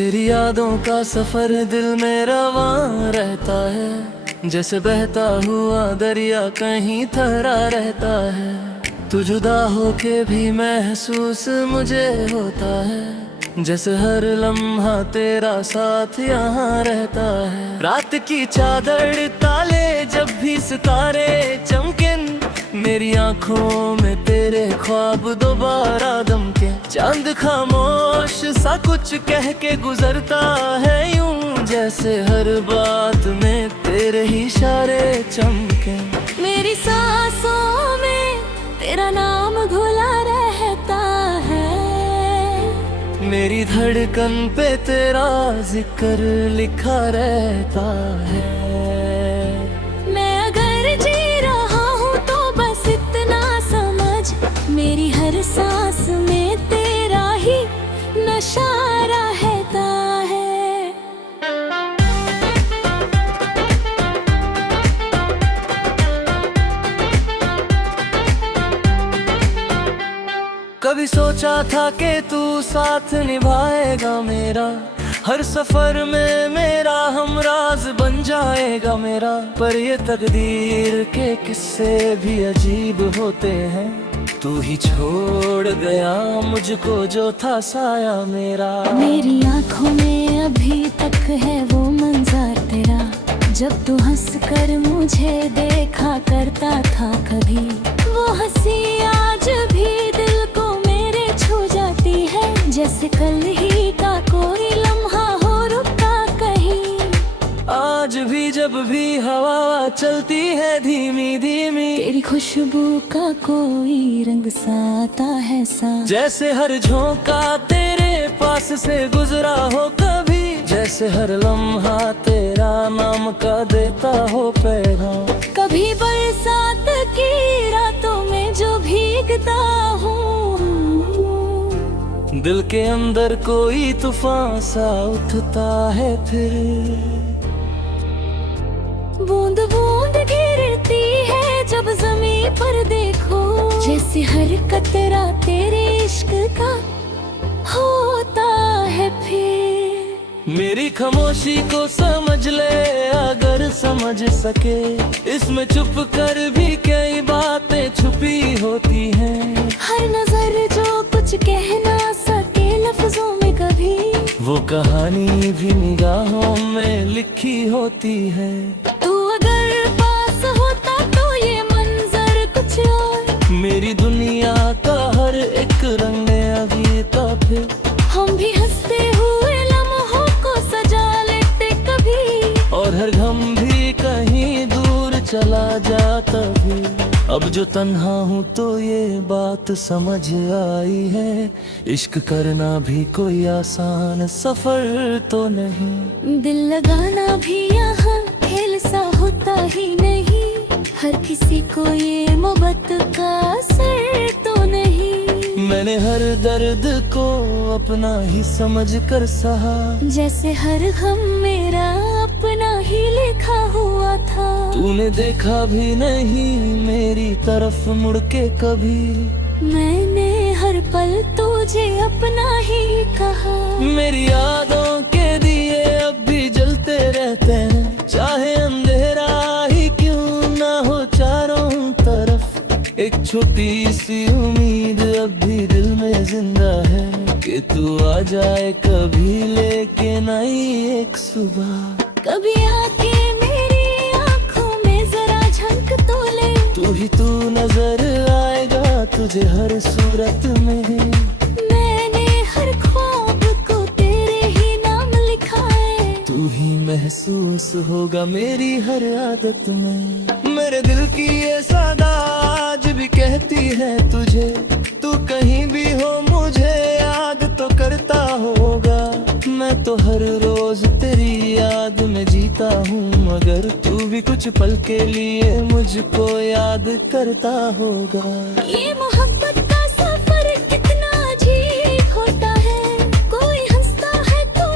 तेरी यादों का सफर दिल में रवां रहता है, जैसे बहता हुआ दरिया कहीं ठहरा रहता है। तू जुदा होके भी महसूस मुझे होता है, जैसे हर लम्हा तेरा साथ यहाँ रहता है। रात की चादर ताले जब भी सितारे चमकें, मेरी आंखों में तेरे ख्वाब दोबारा दमके। चांद खामोश सा कुछ कह के गुजरता है यूं, जैसे हर बात में तेरे ही इशारे चमके। मेरी सांसों में तेरा नाम घुला रहता है, मेरी धड़कन पे तेरा जिक्र लिखा रहता है। मैं अगर जी रहा हूँ तो बस इतना समझ, मेरी हर सांस में तेरा ही नशा रहता है। कभी सोचा था कि तू साथ निभाएगा मेरा, हर सफर में मेरा हमराज बन जाएगा मेरा। पर ये तकदीर के किस्से भी अजीब होते हैं, तू ही छोड़ गया मुझको जो था साया मेरा। मेरी आंखों में अभी तक है वो मंजर तेरा, जब तू हंस कर मुझे देखा करता था कभी। वो हंसी आज भी दिल को मेरे छू जाती है, जैसे कल ही का कोई लम्हा हो रुका कहीं। आज भी जब भी हवा चलती है धीमी धीमी, तेरी खुशबू का कोई रंग सा आता है सा, जैसे हर झोंका तेरे पास से गुजरा हो कभी। जैसे हर लम्हा तेरा नाम का देता हो पैगाम। कभी बरसात की रातों में जो भीगता हूँ, दिल के अंदर कोई तूफान सा उठता है फिर। बूंद बूंद गिरती है जब ज़मीं पर देखो, जैसे हर कतरा तेरे इश्क का होता है फिर। मेरी खामोशी को समझ ले अगर समझ सके, इसमें चुप कर भी कई बातें छुपी होती हैं। हर नजर जो कुछ कह ना सके लफ्जों में कभी, वो कहानी भी निगाहों में लिखी होती है। तू अगर पास होता तो ये मंजर कुछ और, मेरी दुनिया का हर एक रंग नया बीता फिर। हम भी हंसते हुए लम्हों को सजा लेते कभी, और हर गम भी कहीं दूर चला जाता भी। अब जो तन्हा हूँ तो ये बात समझ आई है, इश्क करना भी कोई आसान सफर तो नहीं। दिल लगाना भी यहाँ खेल सा होता ही नहीं, हर किसी को ये मोहब्बत का असर तो नहीं। मैंने हर दर्द को अपना ही समझ कर सहा, जैसे हर गम मेरा अपना ही लिखा हुआ था। तूने देखा भी नहीं मेरी तरफ मुड़ के कभी, मैंने हर पल तुझे अपना ही कहा। मेरी यादों के दिए अब भी जलते रहते हैं, चाहे अंधेरा ही क्यों ना हो चारों तरफ। एक छोटी सी उम्मीद अब भी दिल में जिंदा है, कि तू आ जाए कभी लेके नई एक सुबह। कभी आके मेरी आंखों में जरा झलक तो ले, तू ही तू नजर आएगा तुझे हर सूरत में। मैंने हर ख्वाब को तेरे ही नाम लिखा है, तू ही महसूस होगा मेरी हर आदत में। मेरे दिल की ये सदा आज भी कहती है तुझे, तू कहीं भी हो मुझे याद तो करता होगा। मैं तो हर रोज तेरी याद में जीता हूँ, मगर तू भी कुछ पल के लिए मुझको याद करता होगा। ये मोहब्बत का सफर कितना अजीब होता है, कोई हंसता है तो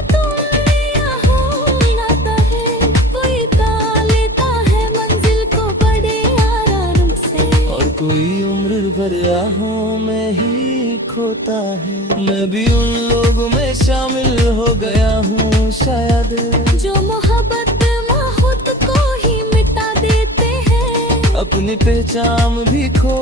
हो लाता है, कोई पा लेता है मंजिल को बड़े आराम से, और कोई उम्र भर राहों में ही खोता है। मैं भी उन लोगों में शामिल हो गया हूँ शायद, जो मोहब्बत माहौत को ही मिटा देते हैं, अपनी पहचान भी खो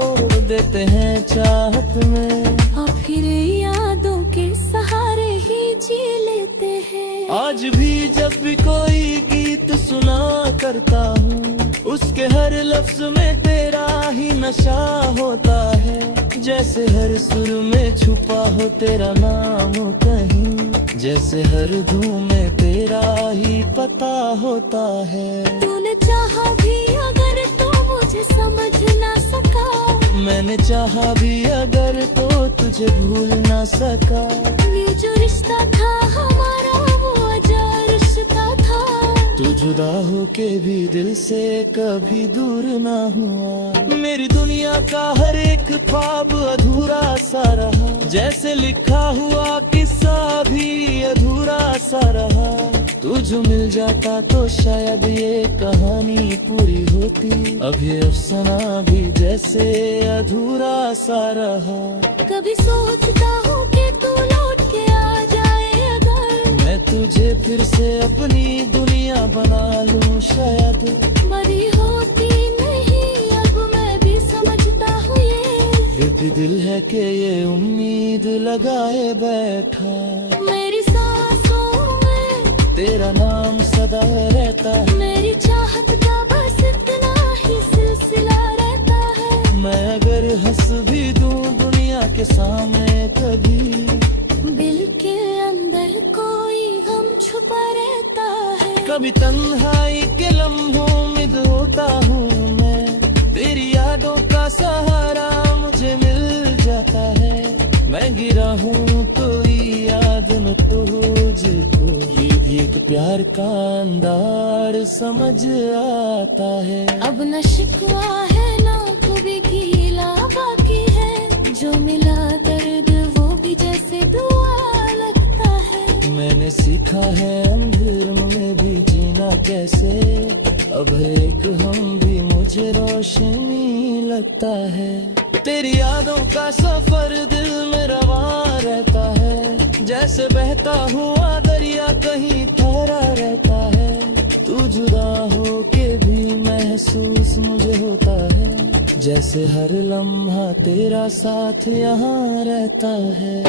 देते हैं चाहत में, और फिर यादों के सहारे ही जी लेते हैं। आज भी जब भी कोई गीत सुना करता हूँ, उसके हर लफ्ज में तेरा ही नशा होता है, जैसे हर सुर में छुपा हो तेरा नाम कहीं, जैसे हर धूम में तेरा ही पता होता है। तूने चाहा भी अगर तो मुझे समझ ना सका, मैंने चाहा भी अगर तो तुझे भूल ना सका, ये जो रिश्ता था हमारा वो अजा रिश्ता था, तू जुदा होके भी दिल से कभी दूर ना हुआ। मेरी दुनिया का हर एक ख्वाब अधूरा सा रहा, जैसे लिखा हुआ किस्सा भी अधूरा सा रहा, तू जो मिल जाता तो शायद ये कहानी पूरी होती, अब ये अफसाना भी जैसे अधूरा सा रहा। कभी सोचता हूँ कि तू लौट के आ जाए अगर, मैं तुझे फिर से अपनी दुनिया बना लूं शायद, मरी होती नहीं अब मैं भी समझता हूँ ये भी दिल है कि ये उम्मीद लगाए बैठा, मेरी सांसों में तेरा नाम सदा रहता है। मेरी चाहत का बस इतना ही सिलसिला रहता है, मैं अगर हंस भी दूं दुनिया के सामने कभी, दिल के अंदर कोई गम छुपा रहता है। कभी तन्हाई के लम्हों में होता हूँ मैं, तेरी यादों का सहारा मुझे मिल जाता है, मैं गिरा हूँ तो याद न तुझको, ये भी एक प्यार का अंदार समझ आता है। अब न शिकवा है ना कभी गीला बाकी है, जो मिला दर्द वो भी जैसे दुआ लगता है। मैंने सीखा है अंधेर में भी जीना कैसे, अब एक हम भी मुझे रोशनी लगता है। तेरी यादों का सफर दिल में रवा रहता है, जैसे बहता हुआ दरिया कहीं ठहरा रहता है, तू जुदा हो के भी महसूस मुझे होता है, जैसे हर लम्हा तेरा साथ यहाँ रहता है।